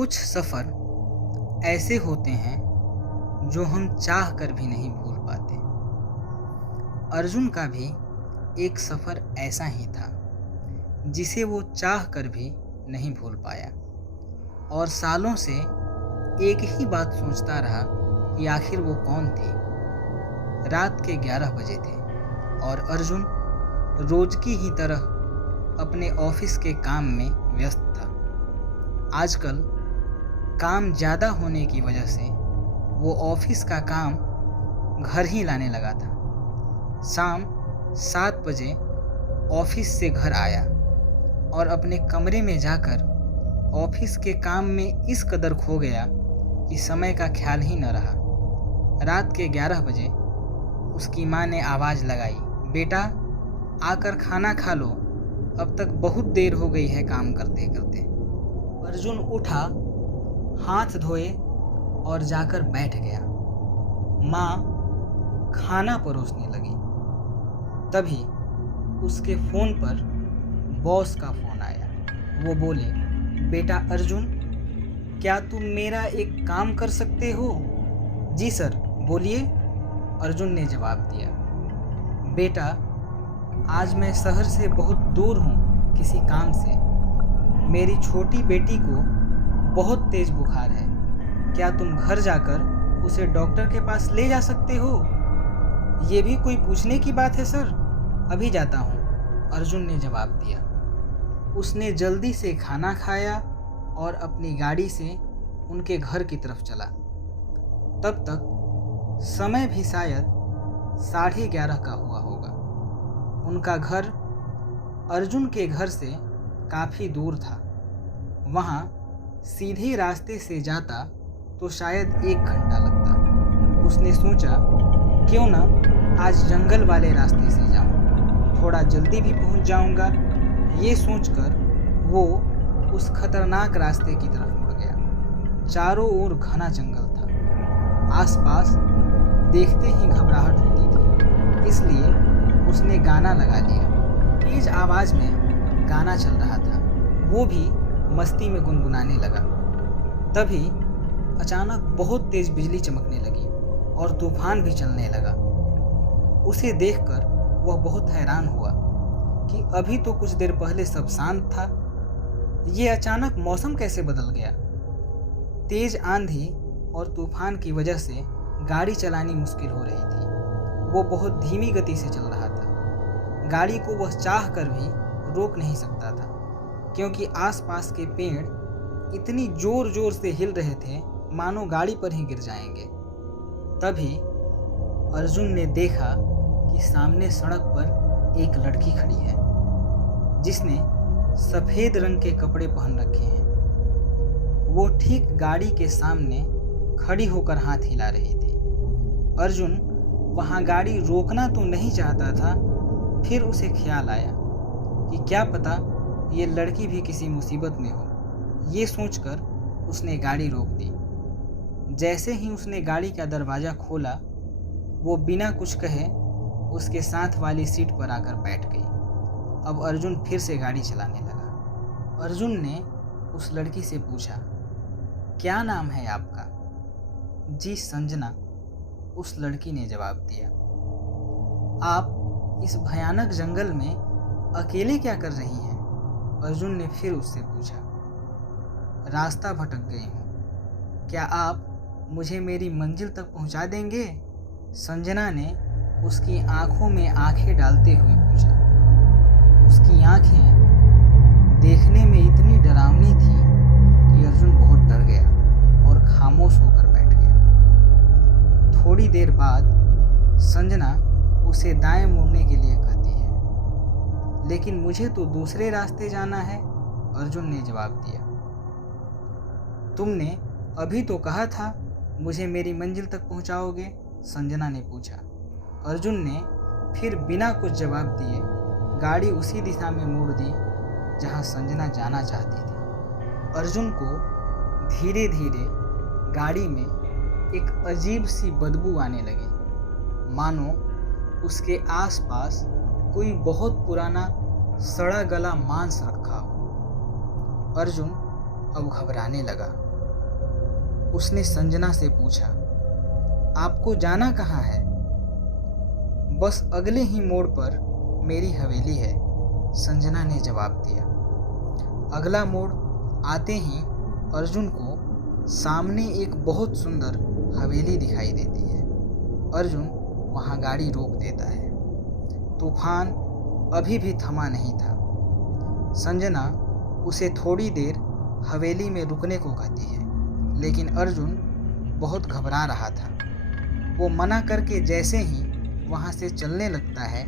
कुछ सफ़र ऐसे होते हैं जो हम चाह कर भी नहीं भूल पाते। अर्जुन का भी एक सफ़र ऐसा ही था जिसे वो चाह कर भी नहीं भूल पाया और सालों से एक ही बात सोचता रहा कि आखिर वो कौन थी। रात के 11 बजे थे और अर्जुन रोज की ही तरह अपने ऑफिस के काम में व्यस्त था। आजकल काम ज़्यादा होने की वजह से वो ऑफिस का काम घर ही लाने लगा था। शाम 7 बजे ऑफिस से घर आया और अपने कमरे में जाकर ऑफिस के काम में इस कदर खो गया कि समय का ख्याल ही न रहा। रात के 11 बजे उसकी माँ ने आवाज़ लगाई, बेटा आकर खाना खा लो, अब तक बहुत देर हो गई है काम करते करते। अर्जुन उठा, हाथ धोए और जाकर बैठ गया। माँ खाना परोसने लगी। तभी उसके फ़ोन पर बॉस का फ़ोन आया। वो बोले, बेटा अर्जुन, क्या तुम मेरा एक काम कर सकते हो? जी सर, बोलिए, अर्जुन ने जवाब दिया। बेटा, आज मैं शहर से बहुत दूर हूँ किसी काम से। मेरी छोटी बेटी को बहुत तेज़ बुखार है। क्या तुम घर जाकर उसे डॉक्टर के पास ले जा सकते हो? ये भी कोई पूछने की बात है सर, अभी जाता हूँ, अर्जुन ने जवाब दिया। उसने जल्दी से खाना खाया और अपनी गाड़ी से उनके घर की तरफ चला। तब तक समय भी शायद 11:30 का हुआ होगा। उनका घर अर्जुन के घर से काफ़ी दूर था। वहाँ सीधे रास्ते से जाता तो शायद 1 घंटा लगता। उसने सोचा, क्यों ना आज जंगल वाले रास्ते से जाऊँ, थोड़ा जल्दी भी पहुँच जाऊँगा। ये सोचकर वो उस खतरनाक रास्ते की तरफ मुड़ गया। चारों ओर घना जंगल था। आसपास देखते ही घबराहट होती थी, इसलिए उसने गाना लगा लिया। तेज आवाज़ में गाना चल रहा था। वो भी मस्ती में गुनगुनाने लगा। तभी अचानक बहुत तेज बिजली चमकने लगी और तूफान भी चलने लगा। उसे देखकर वह बहुत हैरान हुआ कि अभी तो कुछ देर पहले सब शांत था, ये अचानक मौसम कैसे बदल गया। तेज आंधी और तूफान की वजह से गाड़ी चलानी मुश्किल हो रही थी। वो बहुत धीमी गति से चल रहा था। गाड़ी को वह चाह कर भी रोक नहीं सकता था, क्योंकि आसपास के पेड़ इतनी जोर जोर से हिल रहे थे मानो गाड़ी पर ही गिर जाएंगे। तभी अर्जुन ने देखा कि सामने सड़क पर एक लड़की खड़ी है जिसने सफ़ेद रंग के कपड़े पहन रखे हैं। वो ठीक गाड़ी के सामने खड़ी होकर हाथ हिला रही थी। अर्जुन वहाँ गाड़ी रोकना तो नहीं चाहता था, फिर उसे ख्याल आया कि क्या पता ये लड़की भी किसी मुसीबत में हो। ये सोचकर उसने गाड़ी रोक दी। जैसे ही उसने गाड़ी का दरवाज़ा खोला, वो बिना कुछ कहे उसके साथ वाली सीट पर आकर बैठ गई। अब अर्जुन फिर से गाड़ी चलाने लगा। अर्जुन ने उस लड़की से पूछा, क्या नाम है आपका? जी संजना, उस लड़की ने जवाब दिया। आप इस भयानक जंगल में अकेले क्या कर रही हैं? अर्जुन ने फिर उससे पूछा। रास्ता भटक गई हूँ, क्या आप मुझे मेरी मंजिल तक पहुँचा देंगे? संजना ने उसकी आंखों में आंखें डालते हुए पूछा। उसकी आंखें देखने में इतनी डरावनी थी कि अर्जुन बहुत डर गया और खामोश होकर बैठ गया। थोड़ी देर बाद संजना उसे दाएं मुड़ने के लिए कहती है, लेकिन मुझे तो दूसरे रास्ते जाना है, अर्जुन ने जवाब दिया। तुमने अभी तो कहा था मुझे मेरी मंजिल तक पहुंचाओगे, संजना ने पूछा। अर्जुन ने फिर बिना कुछ जवाब दिए गाड़ी उसी दिशा में मोड़ दी जहां संजना जाना चाहती थी। अर्जुन को धीरे धीरे गाड़ी में एक अजीब सी बदबू आने लगी, मानो उसके आसपास कोई बहुत पुराना सड़ा गला मांस रखा हो। अर्जुन अब घबराने लगा। उसने संजना से पूछा, आपको जाना कहाँ है? बस अगले ही मोड़ पर मेरी हवेली है, संजना ने जवाब दिया। अगला मोड़ आते ही अर्जुन को सामने एक बहुत सुंदर हवेली दिखाई देती है। अर्जुन वहाँ गाड़ी रोक देता है। तूफान अभी भी थमा नहीं था। संजना उसे थोड़ी देर हवेली में रुकने को कहती है, लेकिन अर्जुन बहुत घबरा रहा था। वो मना करके जैसे ही वहाँ से चलने लगता है,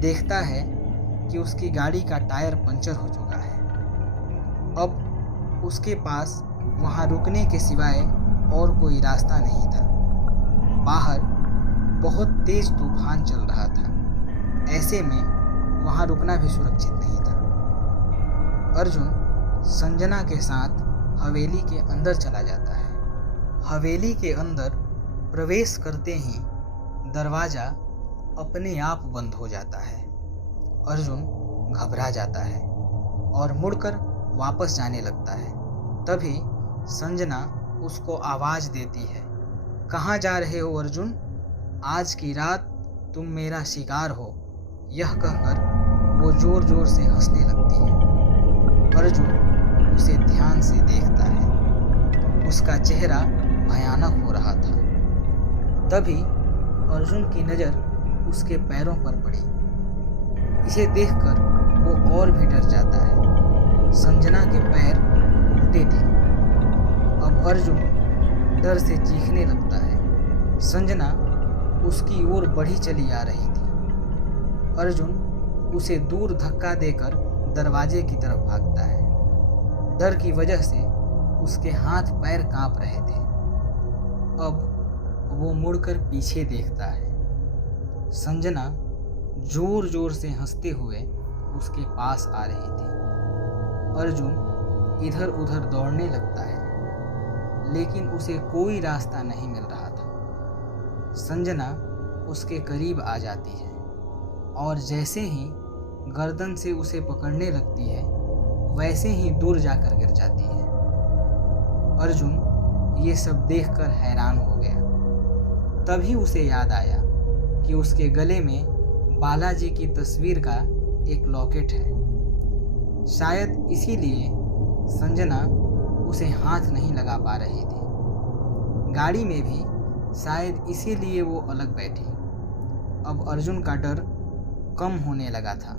देखता है कि उसकी गाड़ी का टायर पंचर हो चुका है। अब उसके पास वहाँ रुकने के सिवाय और कोई रास्ता नहीं था। बाहर बहुत तेज तूफान चल रहा था। ऐसे में वहाँ रुकना भी सुरक्षित नहीं था। अर्जुन संजना के साथ हवेली के अंदर चला जाता है। हवेली के अंदर प्रवेश करते ही दरवाज़ा अपने आप बंद हो जाता है। अर्जुन घबरा जाता है और मुड़कर वापस जाने लगता है। तभी संजना उसको आवाज़ देती है, कहाँ जा रहे हो अर्जुन? आज की रात तुम मेरा शिकार हो। यह कहकर वो ज़ोर ज़ोर से हंसने लगती है। अर्जुन उसे ध्यान से देखता है। उसका चेहरा भयानक हो रहा था। तभी अर्जुन की नज़र उसके पैरों पर पड़ी। इसे देखकर वो और भी डर जाता है। संजना के पैर उल्टे थे। अब अर्जुन डर से चीखने लगता है। संजना उसकी ओर बढ़ी चली आ रही थी। अर्जुन उसे दूर धक्का देकर दरवाजे की तरफ भागता है। डर की वजह से उसके हाथ पैर कांप रहे थे। अब वो मुड़कर पीछे देखता है। संजना जोर जोर से हंसते हुए उसके पास आ रही थी। अर्जुन इधर उधर दौड़ने लगता है, लेकिन उसे कोई रास्ता नहीं मिल रहा था। संजना उसके करीब आ जाती है और जैसे ही गर्दन से उसे पकड़ने लगती है, वैसे ही दूर जाकर गिर जाती है। अर्जुन ये सब देखकर हैरान हो गया। तभी उसे याद आया कि उसके गले में बालाजी की तस्वीर का एक लॉकेट है। शायद इसीलिए संजना उसे हाथ नहीं लगा पा रही थी। गाड़ी में भी शायद इसीलिए वो अलग बैठी। अब अर्जुन का डर कम होने लगा था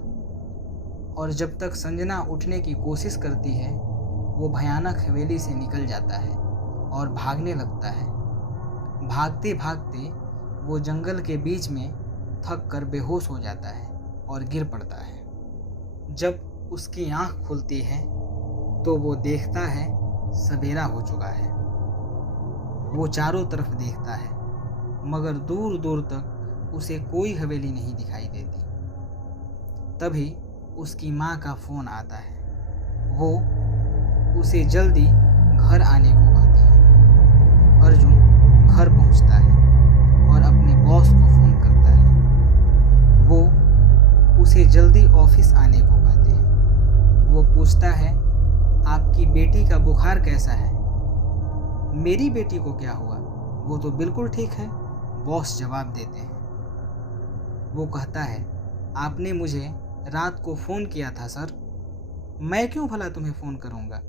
और जब तक संजना उठने की कोशिश करती है, वो भयानक हवेली से निकल जाता है और भागने लगता है। भागते भागते वो जंगल के बीच में थक कर बेहोश हो जाता है और गिर पड़ता है। जब उसकी आँख खुलती है तो वो देखता है सवेरा हो चुका है। वो चारों तरफ देखता है, मगर दूर दूर तक उसे कोई हवेली नहीं दिखाई देती। तभी उसकी माँ का फ़ोन आता है। वो उसे जल्दी घर आने को कहती है। अर्जुन घर पहुँचता है और अपने बॉस को फ़ोन करता है। वो उसे जल्दी ऑफिस आने को कहते हैं। वो पूछता है, आपकी बेटी का बुखार कैसा है? मेरी बेटी को क्या हुआ? वो तो बिल्कुल ठीक है, बॉस जवाब देते हैं। वो कहता है, आपने मुझे रात को फ़ोन किया था सर। मैं क्यों भला तुम्हें फ़ोन करूँगा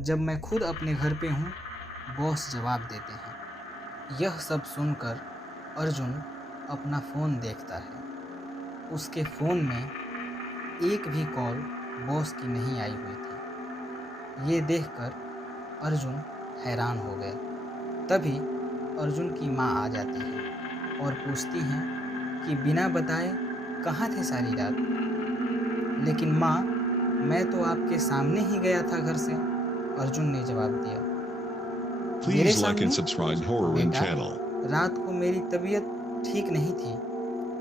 जब मैं खुद अपने घर पे हूँ, बॉस जवाब देते हैं। यह सब सुनकर अर्जुन अपना फ़ोन देखता है। उसके फ़ोन में एक भी कॉल बॉस की नहीं आई हुई थी। ये देखकर अर्जुन हैरान हो गया। तभी अर्जुन की माँ आ जाती है और पूछती हैं कि बिना बताए कहाँ थे सारी रात? लेकिन माँ, मैं तो आपके सामने ही गया था घर से, अर्जुन ने जवाब दिया। मेरे सामने? बेटा, रात को मेरी तबीयत ठीक नहीं थी,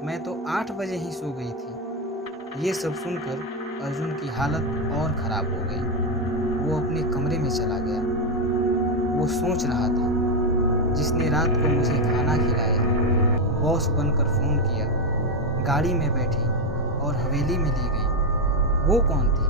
मैं तो 8 बजे ही सो गई थी। ये सब सुनकर अर्जुन की हालत और ख़राब हो गई। वो अपने कमरे में चला गया। वो सोच रहा था, जिसने रात को मुझे खाना खिलाया, बॉस बनकर फ़ोन किया, गाड़ी में बैठी और हवेली में ले गई, वो कौन थी?